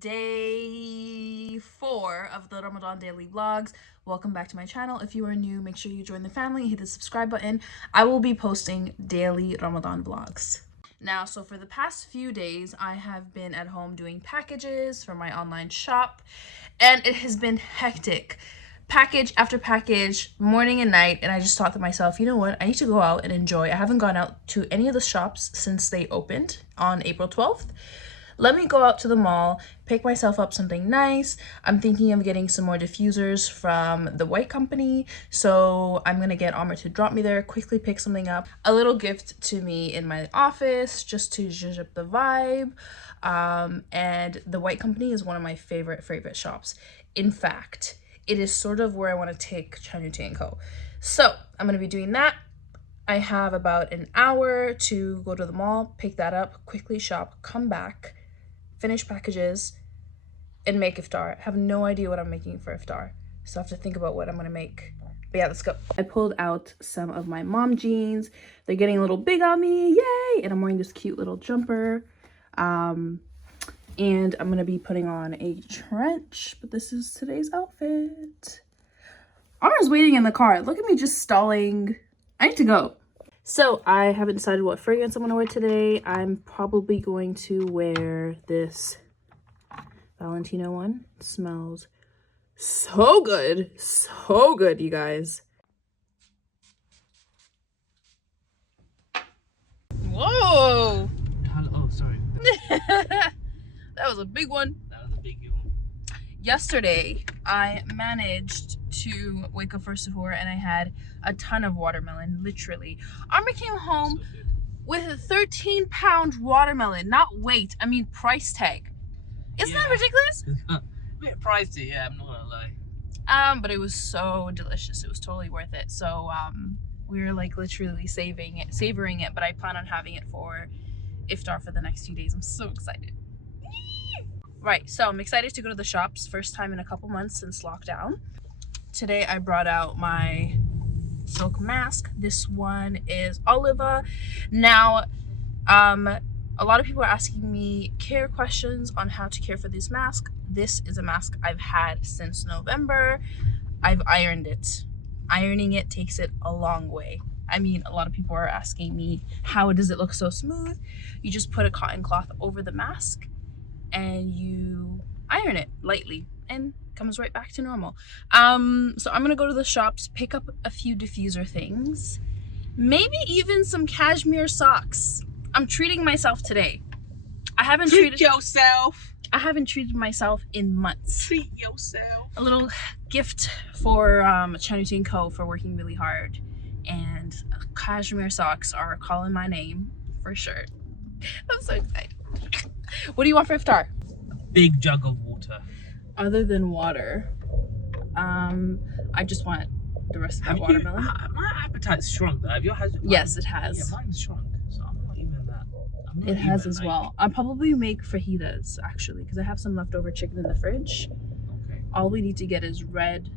day 4 of the Ramadan daily vlogs. Welcome back to my channel. If you are new, make sure you join the family, hit the subscribe button. I will be posting daily Ramadan vlogs. Now, so for the past few days, I have been at home doing packages for my online shop, and it has been hectic. Package after package, morning and night, and I just thought to myself, you know what, I need to go out and enjoy. I haven't gone out to any of the shops since they opened on April 12th. Let me go out to the mall, pick myself up something nice. I'm thinking of getting some more diffusers from the white company, so I'm gonna get Amr to drop me there, quickly pick something up. A little gift to me in my office, just to zhuzh up the vibe. And the white company is one of my favorite shops. In fact, it is sort of where I want to take Chinutay & Co. So I'm gonna be doing that. I have about an hour to go to the mall, pick that up, quickly shop, come back, finish packages, and make iftar. I have no idea what I'm making for iftar, so I have to think about what I'm gonna make. But yeah, let's go. I pulled out some of my mom jeans. They're getting a little big on me, yay! And I'm wearing this cute little jumper. And I'm gonna be putting on a trench, but this is today's outfit. Amr's waiting in the car. Look at me just stalling. I need to go. So I haven't decided what fragrance I'm gonna wear today. I'm probably going to wear this Valentino one. It smells so good, you guys. Whoa! Oh, sorry. That was a big one. That was a big one. Yesterday, I managed to wake up for suhoor and I had a ton of watermelon, literally. Amr came home with a 13-pound watermelon, not weight, I mean price tag. Isn't that ridiculous? A bit pricey, yeah, I'm not gonna lie. But it was so delicious. It was totally worth it. So we were like literally savoring it, but I plan on having it for iftar for the next few days. I'm so excited. Right, so I'm excited to go to the shops. First time in a couple months since lockdown. Today I brought out my silk mask. This one is Oliva. Now, a lot of people are asking me care questions on how to care for this mask. This is a mask I've had since November. I've ironed it. Ironing it takes it a long way. I mean, a lot of people are asking me, how does it look so smooth? You just put a cotton cloth over the mask and you iron it lightly and comes right back to normal. So I'm gonna go to the shops, pick up a few diffuser things, maybe even some cashmere socks. I'm treating myself today. I haven't treated myself in months. Treat yourself. A little gift for Chinutay & Co. for working really hard, and cashmere socks are calling my name for sure. I'm so excited. What do you want for iftar? Big jug of water. Other than water, I just want the rest of my watermelon. My appetite's shrunk though. Have your has? Yes, it has. Yeah, mine's shrunk, so I'm not even that. It has as well. I'll probably make fajitas actually, because I have some leftover chicken in the fridge. Okay. All we need to get is red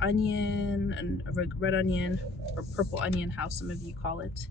onion and red onion or purple onion, how some of you call it.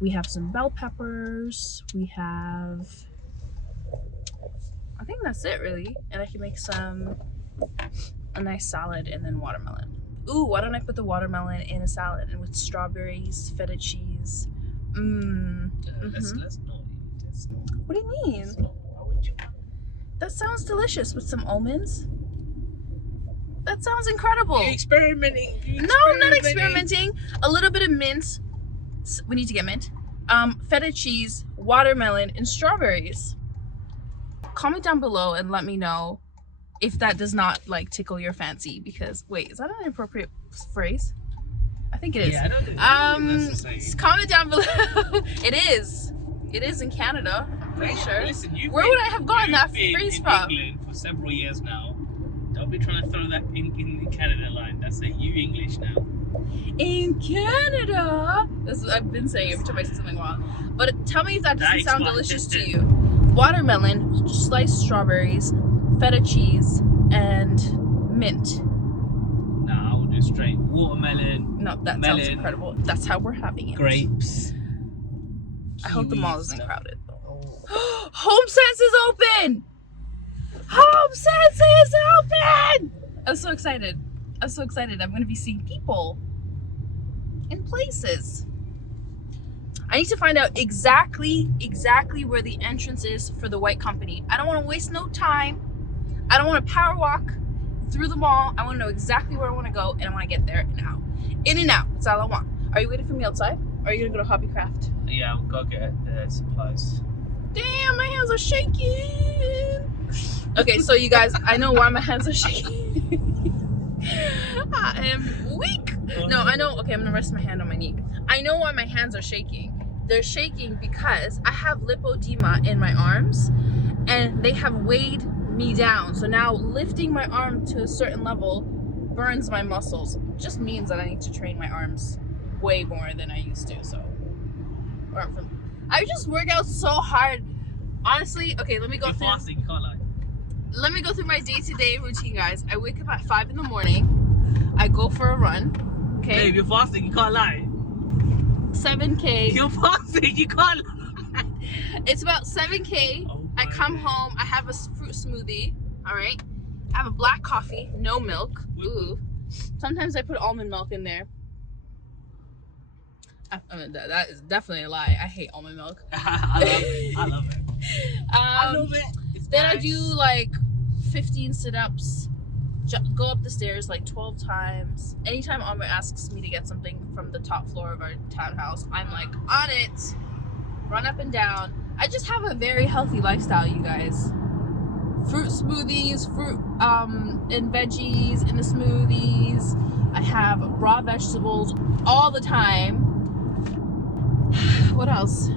We have some bell peppers. We have, I think that's it really. And I can make a nice salad and then watermelon. Ooh, why don't I put the watermelon in a salad and with strawberries, feta cheese. Let's not eat this. What do you mean? Why would you? That sounds delicious with some almonds. That sounds incredible. You're experimenting. No, I'm not experimenting. A little bit of mint. We need to get mint. Feta cheese, watermelon, and strawberries. Comment down below and let me know if that does not like tickle your fancy, because wait, is that an inappropriate phrase? I think it is. Yeah, I don't think that's the same. Comment down below. It is in Canada, I'm pretty sure. Listen, where would I have gotten that phrase from? England for several years now. Don't be trying to throw that in the Canada line. That's like you English now. In Canada, that's what I've been saying every time I say something wrong. But tell me if that doesn't sound delicious to you. Watermelon, sliced strawberries, feta cheese, and mint. Nah, I will do straight watermelon. No, that sounds incredible. That's how we're having it. Grapes. I hope the mall isn't crowded. Home Sense is open! Home Sensei is open! I'm so excited. I'm so excited. I'm going to be seeing people in places. I need to find out exactly where the entrance is for the white company. I don't want to waste no time. I don't want to power walk through the mall. I want to know exactly where I want to go, and I want to get there and out. In and out. That's all I want. Are you waiting for me outside? Or are you going to go to Hobbycraft? Yeah, I'll go get the supplies. Damn, my hands are shaking. Okay, so you guys, I know why my hands are shaking. I am weak. No, I know. Okay, I'm going to rest my hand on my knee. I know why my hands are shaking. They're shaking because I have lipodema in my arms, and they have weighed me down. So now lifting my arm to a certain level burns my muscles. Just means that I need to train my arms way more than I used to. So I just work out so hard. Honestly, okay, let me go You're through. fasting, you can't lie. Let me go through my day-to-day routine, guys. I wake up at 5 in the morning. I go for a run. Okay. Babe, you're fasting, you can't lie. 7K. You're fasting, you can't lie. It's about 7K. Oh I come home, I have a fruit smoothie, all right? I have a black coffee, no milk. Ooh. Sometimes I put almond milk in there. I mean, that is definitely a lie. I hate almond milk. I love it. I love it. I love it. It's then nice. I do like 15 sit-ups, go up the stairs like 12 times. Anytime Amr asks me to get something from the top floor of our townhouse, I'm like, on it. Run up and down. I just have a very healthy lifestyle, you guys. Fruit smoothies, fruit and veggies in the smoothies. I have raw vegetables all the time. What else?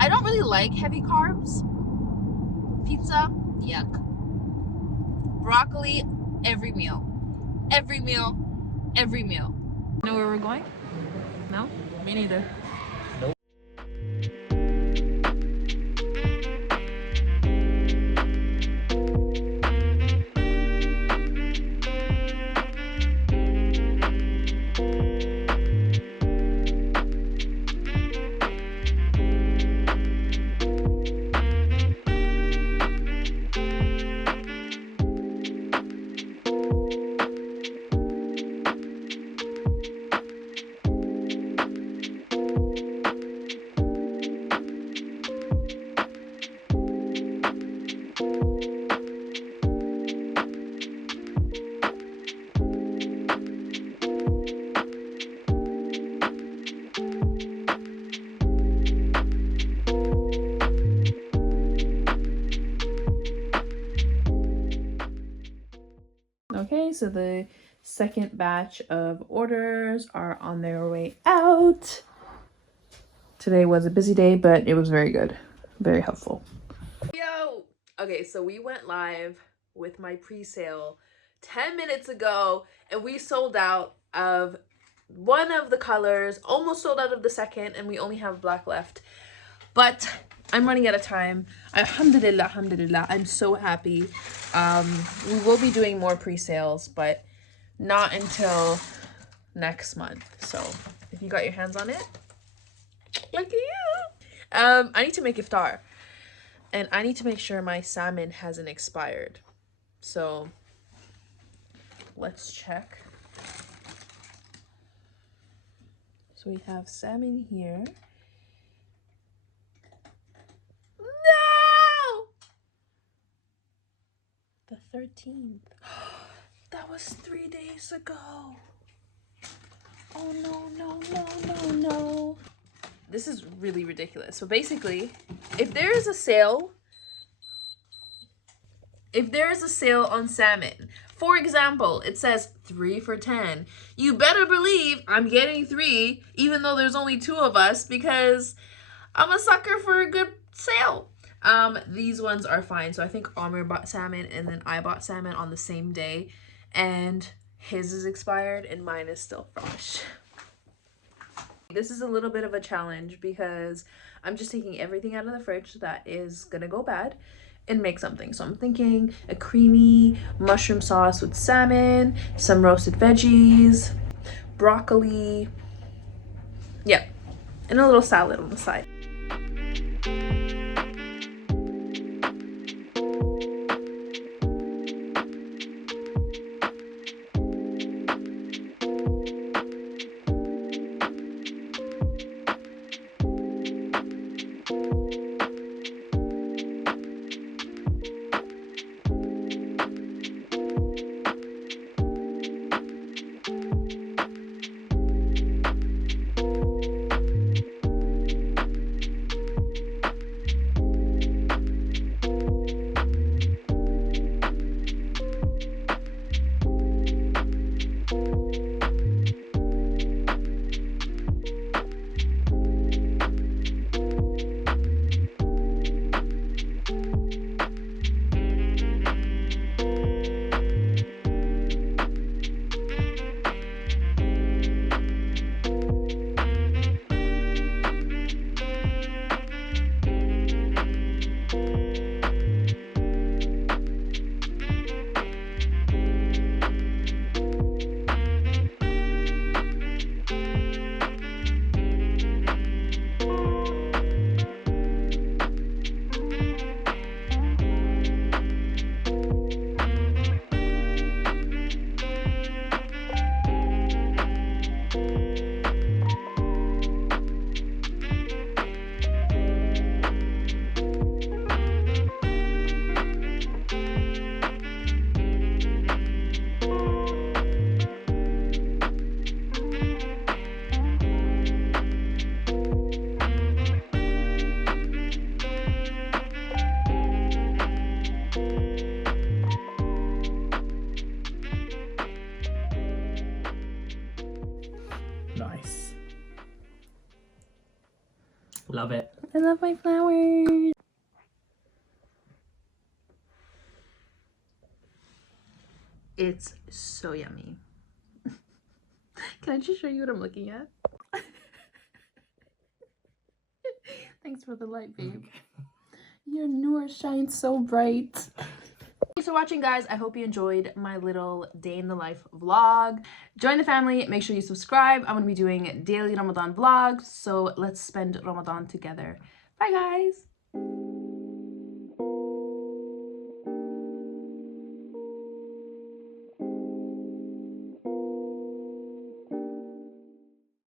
I don't really like heavy carbs. Pizza, yuck. Broccoli, every meal. Every meal, every meal. Know where we're going? No? Me neither. Nope. Okay, so the second batch of orders are on their way out. Today was a busy day, but it was very good. Very helpful. Yo! Okay, so we went live with my pre-sale 10 minutes ago, and we sold out of one of the colors, almost sold out of the second, and we only have black left. But I'm running out of time. Alhamdulillah, alhamdulillah. I'm so happy. We will be doing more pre-sales, but not until next month. So if you got your hands on it, lucky you. I need to make iftar, and I need to make sure my salmon hasn't expired. So let's check. So we have salmon here. No! The 13th. That was 3 days ago. Oh no, no, no, no, no. This is really ridiculous. So basically, if there is a sale on salmon, for example, it says 3 for 10. You better believe I'm getting 3, even though there's only 2 of us, because I'm a sucker for a good sale. These ones are fine. So I think Amr bought salmon and then I bought salmon on the same day, and his is expired and mine is still fresh. This is a little bit of a challenge because I'm just taking everything out of the fridge that is gonna go bad and make something. So I'm thinking a creamy mushroom sauce with salmon, some roasted veggies, broccoli, yeah, and a little salad on the side. Love it. I love my flowers. It's so yummy. Can I just show you what I'm looking at? Thanks for the light, babe. Your noor shines so bright. Thanks for watching, guys. I hope you enjoyed my little day in the life vlog. Join the family. Make sure you subscribe. I'm going to be doing daily Ramadan vlogs. So let's spend Ramadan together. Bye, guys.